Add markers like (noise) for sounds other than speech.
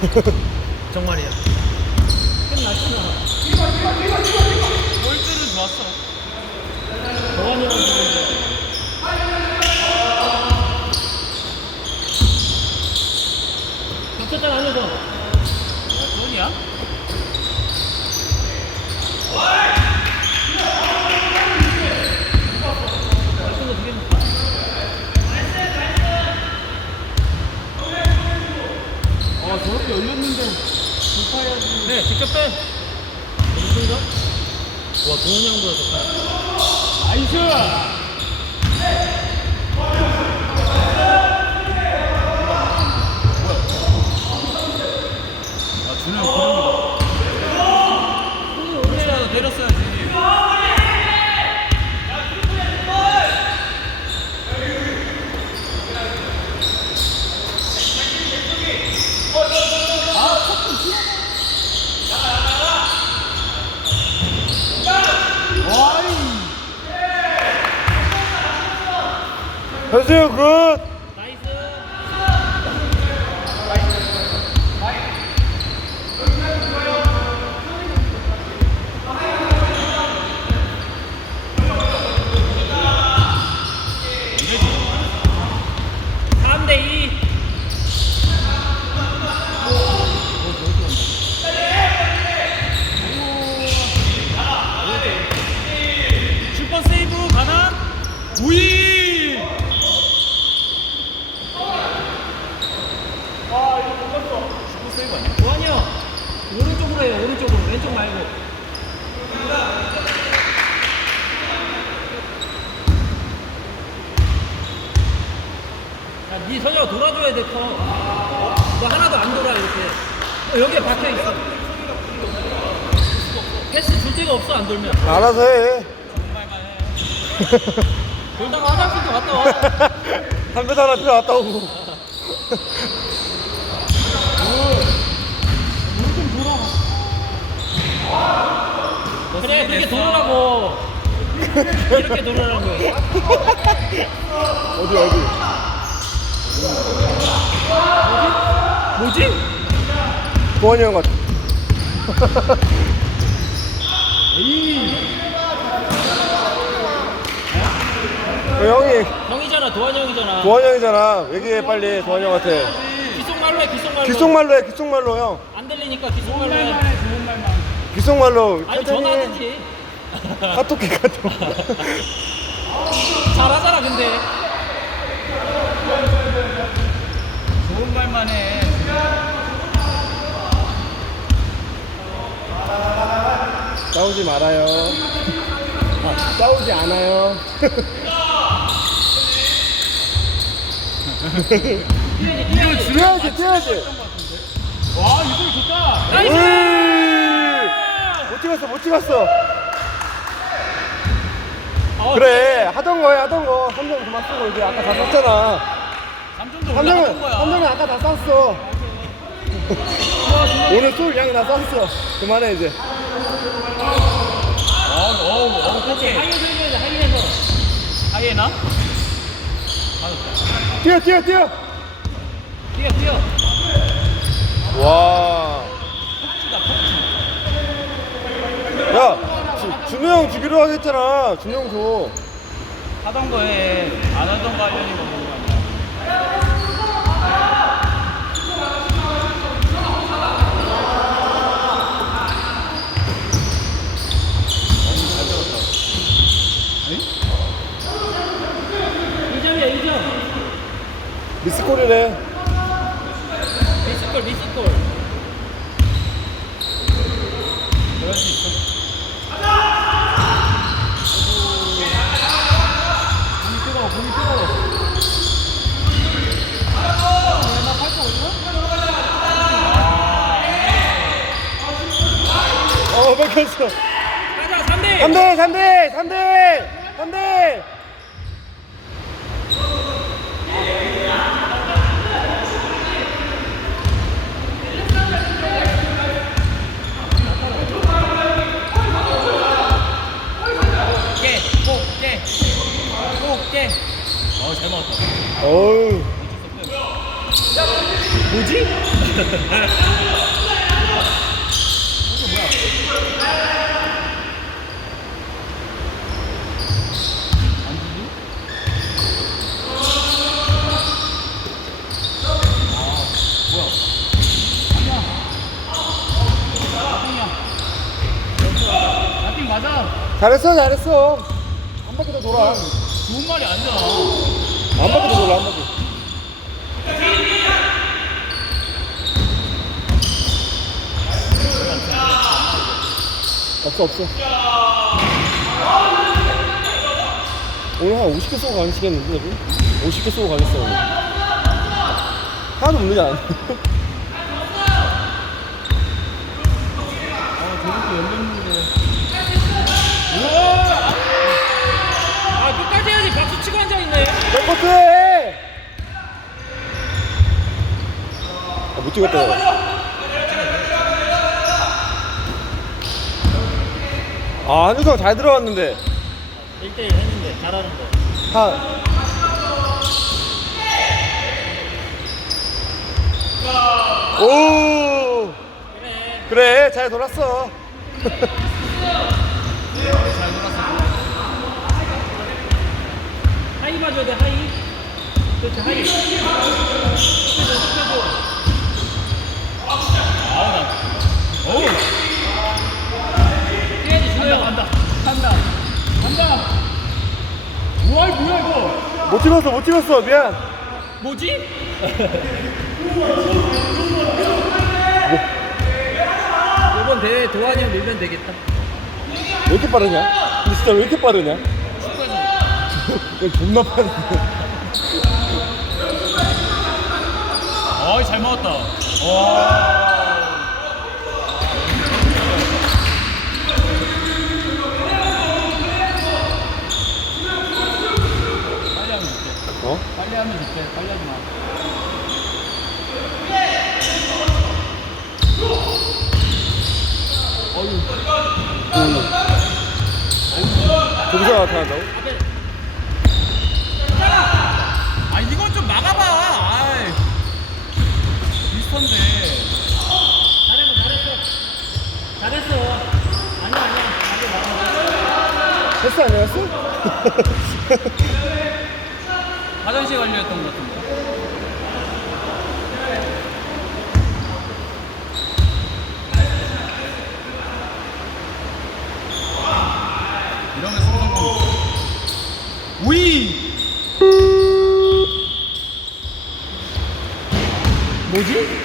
ハハハ。 와, 도환이 형보다 더 커. 나이스. 아 준영 그런 거. 혹시라도 때렸어야지. 와이. 현수형 굿! 슈퍼 세이브 가나? 우이! 슈퍼 세이브 아니야? 도환이 형. 오른쪽으로 해요, 오른쪽으로. 왼쪽 말고. 야, 네 선수가 돌아줘야 돼, 커. 너 하나도 안 돌아, 이렇게. 어, 여기에 박혀 있어. 패스 줄 데가 없어, 안 돌면. 알아서 해. (laughs) 돌다가 화장실도 갔다 와. (laughs) 담배 하나 필요 왔다 오고. 그래, 그렇게 돌으라고. 이렇게 돌으라는 거야. 어디, 어디? 뭐지? 도환이 형 같아. 어, 형이 형이잖아, 도환이 형이잖아. 도환이 형이잖아. 얘기해 빨리 도환이 형한테. 귓속말로 해, 귓속말로. 귓속말로 해, 귓속말로 형. 안 들리니까 귓속말로 해. 귓속말로 아니, 천천히 해. 전화하든지. 카톡해, 카톡. (laughs) 잘하잖아, 근데. 좋은 말 만 해. 싸우지 말아요. 아, 싸우지 않아요. 이거 뛰어야지, 뛰어야지. 와, 이거 좋다. 으이! 못 찍었어, 못 찍었어. 어, 그래, 하던 거 해, 하던 거. 삼성 그만 쓰고 이제 아까 다 썼잖아. 거야. 삼성은 아까 다 쌌어. 오늘 쏠 양이 다 쌌어. 그만해, 이제. 어우, 어우, 어우, 그렇지. 오케이. 하이에서. 하이에나? 맞았다. 뛰어, 뛰어, 뛰어. 뛰어, 뛰어. 와. 야, 주, 준호 형 주기로 하겠잖아. 준호 형 줘. 하던 거 해. 안 하던 거 하려니 먹는 거 아니야. 미스콜이래. 미스골, 미스골. 그럴 수 있어. 공이 뜨거워, 공이 뜨거워. 어, 막혔어. 가자, 3대! 3대, 3대, 3대, 3대. 깨, 꼭 깨. 꼭 깨. 어, 잘 먹었다. 어우. 뭐지? (laughs) 나팀 맞아. 잘했어 잘했어 한 바퀴 더 돌아 좋은 말이 아니잖아. 한 바퀴 더 돌아 한 바퀴 없어 없어 오늘 한 50개 쏘고 가시겠는데 여기? 50개 쏘고 가겠어 오늘 하나도 없는 게 아니야 아, 열렸는데. 우와! 아, 끝까지 해야지. 박수 치고 백코트 해! 아, 못 찍었다. 아, 한유성 잘 들어왔는데. 1대1 했는데, 잘하는데. 한. 오! 그래, 잘 돌았어. (laughs) 하이 맞아야 돼, 하이. 그렇지, 하이. 좁혀줘, 좁혀줘. 어우. 뛰어야지, 준호 형. 간다, 간다. 간다. 뭐야, 뭐야, 이거. 못 찍었어, 못 찍었어. 미안. 뭐지? 이번 대회 도환이 형 밀면 되겠다. 왜 이렇게 빠르냐? 근데 진짜 왜 이렇게 빠르냐? 이거 존나 빠르네. 어이, 잘 먹었다. 와. 빨리 하면 줄게. 어? 빨리 하면 줄게. 빨리 하지 마. 저기서 나타난다고? 아, 이건 좀 막아봐. 아이. 비슷한데. 잘했어, 잘했어. 잘했어. 아니야, 아니야. 아니야, 나가. 패스 아니었어? 화장실 관리였던 것 같은데. 이러면 성성공. 위! 뭐지?